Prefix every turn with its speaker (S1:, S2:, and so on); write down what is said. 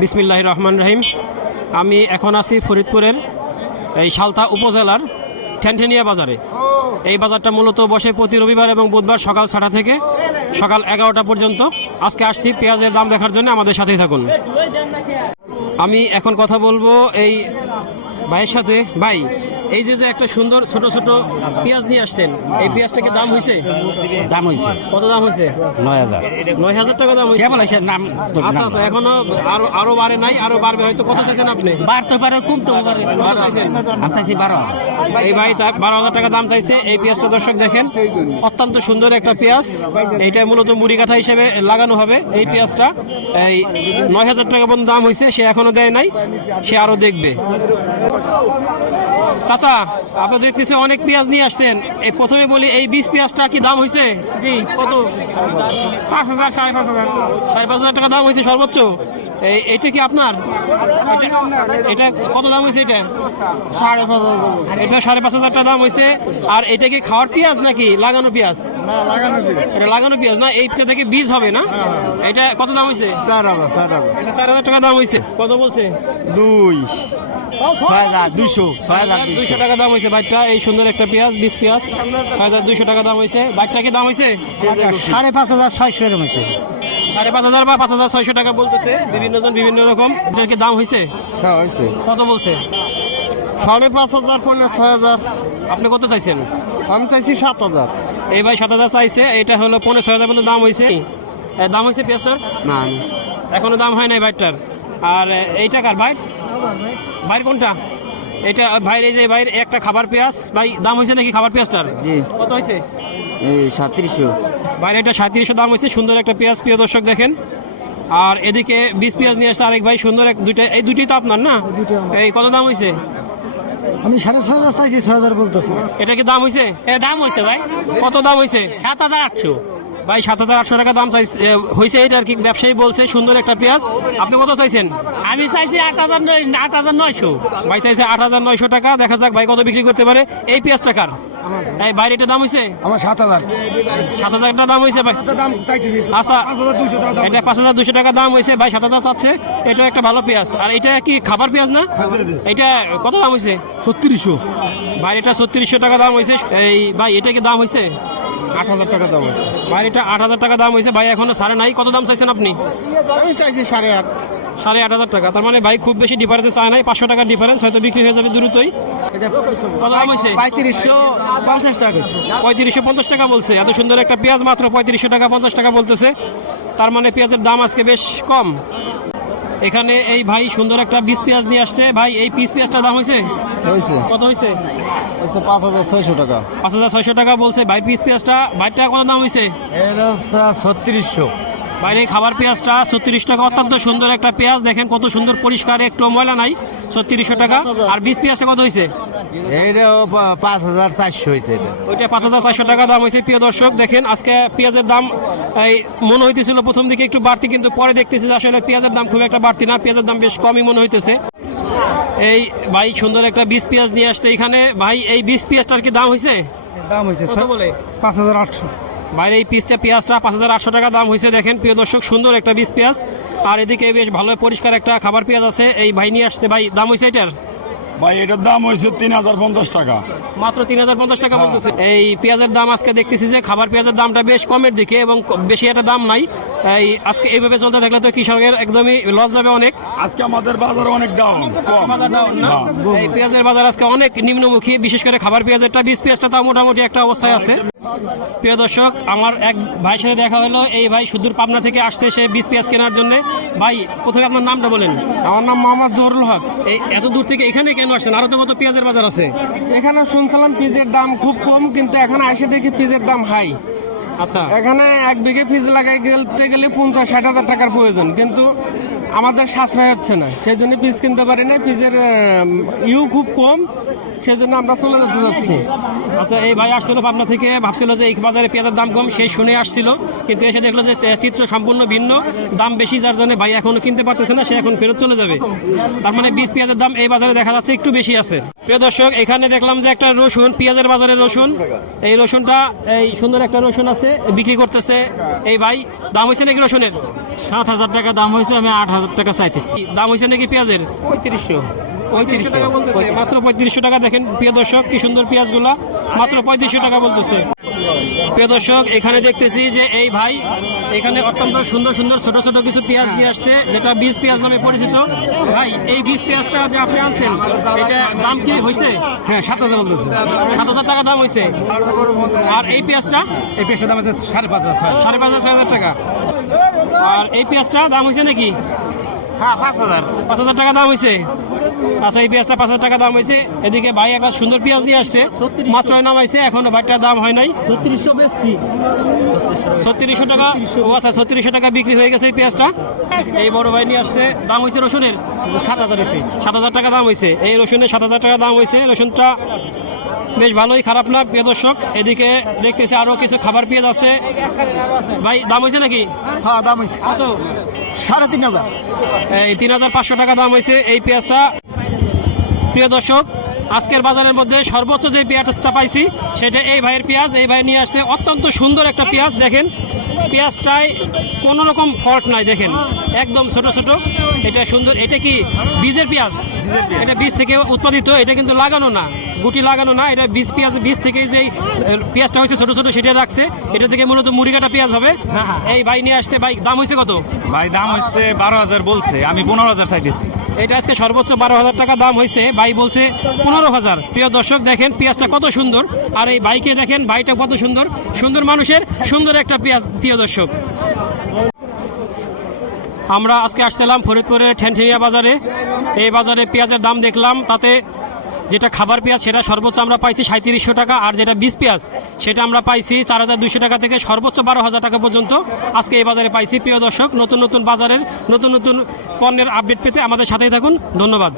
S1: বিসমিল্লাহ রহমান রাহিম। আমি এখন আছি ফরিদপুরের এই সালতা উপজেলার ঠ্যানঠেনিয়া বাজারে। এই বাজারটা মূলত বসে প্রতি রবিবার এবং বুধবার সকাল ছটা থেকে সকাল এগারোটা পর্যন্ত। আজকে আসছি পেঁয়াজের দাম দেখার জন্য, আমাদের সাথেই থাকুন। আমি এখন কথা বলব এই ভাইয়ের সাথে। ভাই এই যে যে একটা সুন্দর ছোট ছোট পেঁয়াজ নিয়ে আসছেন এই পেঁয়াজটা কি দাম হয়েছে
S2: দাম হয়েছে
S1: কত দাম হয়েছে
S2: নয় হাজার।
S1: নয় হাজার টাকা দাম হয়েছে
S2: কেমন আছে নাম
S1: আচ্ছা আচ্ছা এখনও আরও আরও বাড়ে নাই আরও বাড়বে হয়তো কত চাইছেন আপনি?
S2: বাড়তে পারে কমতে পারে।
S1: কত চাইছেন?
S2: আমি চাইছি বারো
S1: এই ভাই বারো হাজার টাকা দাম চাইছে। এই পেঁয়াজটা দর্শক দেখেন অত্যন্ত সুন্দর একটা পেঁয়াজ। এইটা মূলত মুড়ি কাঠা হিসেবে লাগানো হবে এই পেঁয়াজটা। এই নয় হাজার টাকা পর্যন্ত দাম হয়েছে সে এখনও দেয় নাই সে আরও দেখবে। চাচা আপনাদের কিছু অনেক পেঁয়াজ নিয়ে আসছেন। এই প্রথমে বলি এই বীজ পেঁয়াজটা কি দাম হয়েছে কত?
S3: পাঁচ হাজার সাড়ে পাঁচ হাজার।
S1: সাড়ে পাঁচ হাজার টাকা দাম হয়েছে সর্বোচ্চ। এটা কি আপনার? এটা- কত দাম হয়েছে এটা?
S3: সাড়ে পাঁচ হাজার।
S1: এটা সাড়ে পাঁচ হাজার টাকা দাম হয়েছে আর এটা কি খাওয়ার পেঁয়াজ নাকি লাগানো পেঁয়াজ? এটা লাগানো পেঁয়াজ না এইটা থেকে বীজ হবে না? এটা কত দাম হয়েছে
S3: হাজার চার হাজার।
S1: টাকা দাম হয়েছে কত বলছে?
S3: দুই। ছয় হাজার দুইশো ছয় হাজার
S1: দুইশো। টাকা দাম হয়েছে বাইকটা এই সুন্দর একটা পেঁয়াজ পেঁয়াজ। ছয় হাজার দুইশো টাকা দাম হয়েছে বাইকটা কি দাম হয়েছে
S3: সাড়ে পাঁচ হাজার ছয়শো এরকম হয়েছে
S1: সাড়ে পাঁচ হাজার বা পাঁচ হাজার ছয়শো টাকা বলতেছে। বিভিন্ন জন বিভিন্ন রকম। এটার কি দাম হয়েছে
S3: হ্যাঁ হয়েছে
S1: কত বলছে?
S3: সাড়ে পাঁচ হাজার পনেরো ছয় হাজার।
S1: আপনি কত চাইছেন?
S3: আমি চাইছি সাত হাজার।
S1: এই ভাই সাত হাজার চাইছে। এটা হলো পনেরো ছয় হাজার পর্যন্ত দাম হয়েছে দাম হয়েছে পেঁয়াজটার?
S3: না
S1: এখনও দাম হয় নাই বাইরটার আর এ, এইটা কার ভাই? ভাইয়ের কোনটা? এটা ভাইয়ের এই যে ভাইয়ের একটা খাবার পেঁয়াজ ভাই দাম হয়েছে নাকি খাবার পেঁয়াজটার?
S3: জি।
S1: কত হয়েছে?
S3: এই সাঁত্রিশশো।
S1: বাইরে এটা সাঁত্রিশশো দাম হয়েছে সুন্দর একটা পেঁয়াজ প্রিয় দর্শক দেখেন। আর এদিকে বিশ পেঁয়াজ নিয়ে আসছে আরেক ভাই সুন্দর এক দুইটা এই দুইটাই তো আপনার না? এই কত দাম হয়েছে?
S3: আমি সাড়ে ছয় হাজার চাইছি ছয় হাজার বলতেছি।
S1: এটা কি দাম হয়েছে?
S2: এটা দাম হয়েছে ভাই।
S1: কত দাম হয়েছে?
S2: সাত হাজার আটশো।
S1: ভাই সাত হাজার আটশো টাকা দাম চাইছে হয়েছে এটা আর কি ব্যবসায়ী বলছে সুন্দর একটা পেঁয়াজ। আপনি কত চাইছেন?
S2: আমি চাইছি আট হাজার আট হাজার নয়শো।
S1: ভাই চাইছে আট হাজার নয়শো টাকা। দেখা যাক ভাই কত বিক্রি করতে পারে। এই পেঁয়াজ টাকার এই বাইরে এটা দাম হয়েছে
S3: আমার সাত হাজার।
S1: সাত হাজার টাকা দাম হয়েছে ভাই।
S3: দাম
S1: আচ্ছা এটা পাঁচ হাজার দুশো টাকা দাম হয়েছে ভাই সাত হাজার চাচ্ছে। এটা একটা ভালো পেঁয়াজ। আর এটা কি খাবার পেঁয়াজ না? এটা কত দাম হয়েছে
S3: ছত্রিশশো।
S1: ভাই এটা ছত্রিশশো টাকা দাম হয়েছে এই ভাই এটা কি দাম হয়েছে
S3: আট হাজার টাকা দাম আছে
S1: ভাই এটা আট হাজার টাকা দাম হয়েছে। ভাই এখনও সাড়ে নাই। কত দাম চাইছেন আপনি?
S3: আমি চাইছি সাড়ে আট।
S1: সাড়ে আট হাজার টাকা। তার মানে ভাই খুব বেশি ডিফারেন্স চায় নাই। পাঁচশো টাকার ডিফারেন্স হয়তো বিক্রি হয়ে যাবে দ্রুতই। কত দাম হয়েছে?
S3: পঁয়ত্রিশশো পঞ্চাশ টাকা
S1: পঁয়ত্রিশশো পঞ্চাশ টাকা বলছে। এত সুন্দর একটা পেঁয়াজ মাত্র পঁয়ত্রিশশো টাকা পঞ্চাশ টাকা বলতেছে। তার মানে পেঁয়াজের দাম আজকে বেশ কম। এখানে এই ভাই সুন্দর একটা বিষ পেঁয়াজ নিয়ে আসছে। ভাই এই পিস পেঁয়াজটার দাম হয়েছে?
S3: হয়েছে।
S1: কত হয়েছে?
S3: হচ্ছে পাঁচ হাজার ছয়শো টাকা।
S1: পাঁচ হাজার ছয়শো টাকা বলছে। ভাই পিস পেঁয়াজটা ভাইটা কত দাম হয়েছে
S3: ছত্রিশশো।
S1: বাইরে খাবার পেঁয়াজটা ছত্রিশ টাকা অত্যন্ত সুন্দর একটা পেঁয়াজ। দেখেন কত সুন্দর পরিষ্কার একটু ময়লা নাই ছত্রিশশো টাকা। আর বিষ পেঁয়াজটা কত হয়েছে
S3: এইটাও পাঁচ হাজার চারশো হয়েছে
S1: ওইটা পাঁচ হাজার চারশো টাকা দাম হয়েছে প্রিয় দর্শক দেখেন আজকে পেঁয়াজের দাম এই মনে হইতেছিল প্রথম দিকে একটু বাড়তি কিন্তু পরে দেখতেছি আসলে পেঁয়াজের দাম খুব একটা বাড়তি না। পেঁয়াজের দাম বেশ কমই মনে হইতেছে। এই ভাই সুন্দর একটা বিশ পেঁয়াজ নিয়ে আসছে এখানে। ভাই এই বিশ পেঁয়াজটার কি দাম হয়েছে?
S3: দাম হয়েছে
S1: কত বলে?
S3: পাঁচ হাজার আটশো।
S1: বাইরে এই পিসটা পেঁয়াজটা পাঁচ হাজার আটশো টাকা দাম হয়েছে দেখেন প্রিয় দর্শক সুন্দর একটা বিষ পেঁয়াজ। আর এদিকে বেশ ভালো পরিষ্কার একটা খাবার পেঁয়াজ আছে। এই ভাই নিয়ে আসছে ভাই দাম হয়েছে এটার?
S4: ভাই এটার দাম হয়েছে তিন হাজার পঞ্চাশ টাকা।
S1: মাত্র তিন হাজার পঞ্চাশ টাকা বলতেছে। এই পেঁয়াজের দাম আজকে দেখতেছি যে খাবার পেঁয়াজের দামটা বেশ কমের দিকে এবং বেশি একটা দাম নাই। এই আজকে এইভাবে চলতে থাকলে তো কৃষকের একদমই লস যাবে অনেক।
S4: আজকে আমাদের বাজার অনেক ডাউন
S1: বাজার না? এই পেঁয়াজের বাজার আজকে অনেক নিম্নমুখী বিশেষ করে খাবার পেঁয়াজেরটা বিশ পেঁয়াজটা তা মোটামুটি একটা অবস্থায় আছে। প্রিয় দর্শক আমার এক ভাইয়ের সাথে দেখা হলো। এই ভাই সুদূর পাবনা থেকে আসছে সে বীজ পেঁয়াজ কেনার জন্য। ভাই প্রথমে আপনার নামটা বলেন।
S3: আমার নাম মোহাম্মদ জহরুল হক।
S1: এই এত দূর থেকে এখানে কেন আসছেন? আরও তো কত পেঁয়াজের বাজার আছে?
S3: এখানে শুনছিলাম পিজের দাম খুব কম কিন্তু এখন এসে দেখি পিজের দাম হাই।
S1: আচ্ছা।
S3: এখানে এক বিঘে পিস লাগাই গেলতে গেলে পঞ্চাশ ষাট হাজার টাকার প্রয়োজন। কিন্তু আমাদের সাশ্রয় হচ্ছে না। সেই জন্য পিস কিনতে পারি না পিসের ইউ খুব কম। সেই জন্য আমরা চলে যেতে চাচ্ছি
S1: আচ্ছা এই ভাই আসছিল পাবনা থেকে ভাবছিল যে এই বাজারে পেঁয়াজের দাম কম সে শুনে আসছিল। কিন্তু এসে দেখল যে চিত্র সম্পূর্ণ ভিন্ন। দাম বেশি যার জন্য ভাই এখনও কিনতে পারতেছে না সে এখন ফেরত চলে যাবে। তার মানে বীজ পেঁয়াজের দাম এই বাজারে দেখা যাচ্ছে একটু বেশি আছে। প্রিয় দর্শক এখানে দেখলাম যে একটা রসুন পেঁয়াজের বাজারে রসুন। এই রসুনটা এই সুন্দর একটা রসুন আছে বিক্রি করতেছে। এই ভাই দাম হয়েছে নাকি রসুনের?
S2: সাত হাজার টাকা দাম হয়েছে আমি আট হাজার হাজার টাকা চাইতেছি।
S1: দাম হয়েছে নাকি পেঁয়াজের?
S2: পঁয়ত্রিশশো।
S1: পঁয়ত্রিশশো টাকা বলতেছে। মাত্র পঁয়ত্রিশশো টাকা দেখেন প্রিয় দর্শক কি সুন্দর পেঁয়াজগুলা। মাত্র পঁয়ত্রিশশো টাকা বলতেছে। প্রিয় দর্শক এখানে দেখতেছি যে এই ভাই এখানে অত্যন্ত সুন্দর সুন্দর ছোট ছোট কিছু পেঁয়াজ নিয়ে আসছে যেটা বীজ পেঁয়াজ নামে পরিচিত। ভাই এই বীজ পেঁয়াজটা যে আপনি আনছেন এটা দাম কি হয়েছে
S5: হ্যাঁ সাত হাজার বলতেছে।
S1: সাত হাজার টাকা দাম হয়েছে আর এই পেঁয়াজটা?
S5: এই পেশার দাম আছে সাড়ে পাঁচ হাজার।
S1: সাড়ে পাঁচ হাজার ছয় হাজার টাকা। আর এই পেঁয়াজটা দাম হয়েছে নাকি?
S5: হ্যাঁ পাঁচ হাজার।
S1: পাঁচ হাজার টাকা দাম হয়েছে আচ্ছা এই পেঁয়াজটা পাঁচ হাজার টাকা দাম হয়েছে এদিকে ভাই একটা সুন্দর পেঁয়াজ নিয়ে আসছে। মাত্র নামাইছে এখনও ভাইটার দাম হয় নাই।
S2: ছত্রিশশো বেশি।
S1: ছত্রিশশো টাকা। ও আচ্ছা ছত্রিশশো টাকা বিক্রি হয়ে গেছে এই পেঁয়াজটা। এই বড় ভাই নিয়ে আসছে। দাম হয়েছে রসুনের? সাত হাজার হয়েছে সাত হাজার টাকা দাম হয়েছে এই রসুনের সাত হাজার টাকা দাম হয়েছে রসুনটা বেশ ভালোই খারাপ না প্রিয় দর্শক? এদিকে দেখতেছি আরও কিছু খাবার পেঁয়াজ আছে। ভাই দাম হয়েছে নাকি?
S5: হ্যাঁ দাম হয়েছে
S1: কত?
S5: সাড়ে তিন হাজার।
S1: এই তিন হাজার পাঁচশো টাকা দাম হয়েছে এই পেঁয়াজটা। প্রিয় দর্শক আজকের বাজারের মধ্যে সর্বোচ্চ যে পেঁয়াজটা পাইছি সেটা এই ভাইয়ের পেঁয়াজ। এই ভাই নিয়ে আসছে অত্যন্ত সুন্দর একটা পেঁয়াজ দেখেন। পেঁয়াজটায় কোনো রকম ফল্ট নাই দেখেন। একদম ছোট ছোট। এটা সুন্দর। এটা কি বীজের পেঁয়াজ? এটা বীজ থেকে উৎপাদিত এটা কিন্তু লাগানো না। গুটি লাগানো না এটা বীজ পেঁয়াজ বীজ থেকেই যে পেঁয়াজটা হয়েছে ছোট ছোট সেটা রাখছে। এটা থেকে মূলত মুড়ি কাটা পেঁয়াজ হবে। এই ভাই নিয়ে আসছে ভাই দাম হয়েছে কত?
S5: ভাই দাম হচ্ছে বারো হাজার বলছে আমি পনেরো হাজার চাইতেছি।
S1: এটা আজকে সর্বোচ্চ বারো হাজার টাকা দাম হয়েছে ভাই বলছে পনেরো হাজার। প্রিয় দর্শক দেখেন পেঁয়াজটা কত সুন্দর আর এই বাইকে দেখেন ভাইটা কত সুন্দর সুন্দর মানুষের সুন্দর একটা পেঁয়াজ প্রিয় দর্শক। আমরা আজকে আসছিলাম ফরিদপুরের ঠ্যানঠেনিয়া বাজারে এই বাজারে পেঁয়াজের দাম দেখলাম তাতে যেটা খাবার পেঁয়াজ, সেটা সর্বোচ্চ আমরা পাইছি সাঁত্রিশশো টাকা, আর যেটা বীজ পেঁয়াজ, সেটা আমরা পাইছি চার হাজার দুশো টাকা থেকে সর্বোচ্চ বারো হাজার টাকা পর্যন্ত। আজকে এই বাজারে পাইছি, প্রিয় দর্শক, নতুন নতুন বাজারের, নতুন নতুন পণ্যের আপডেট পেতে আমাদের সাথেই থাকুন। ধন্যবাদ।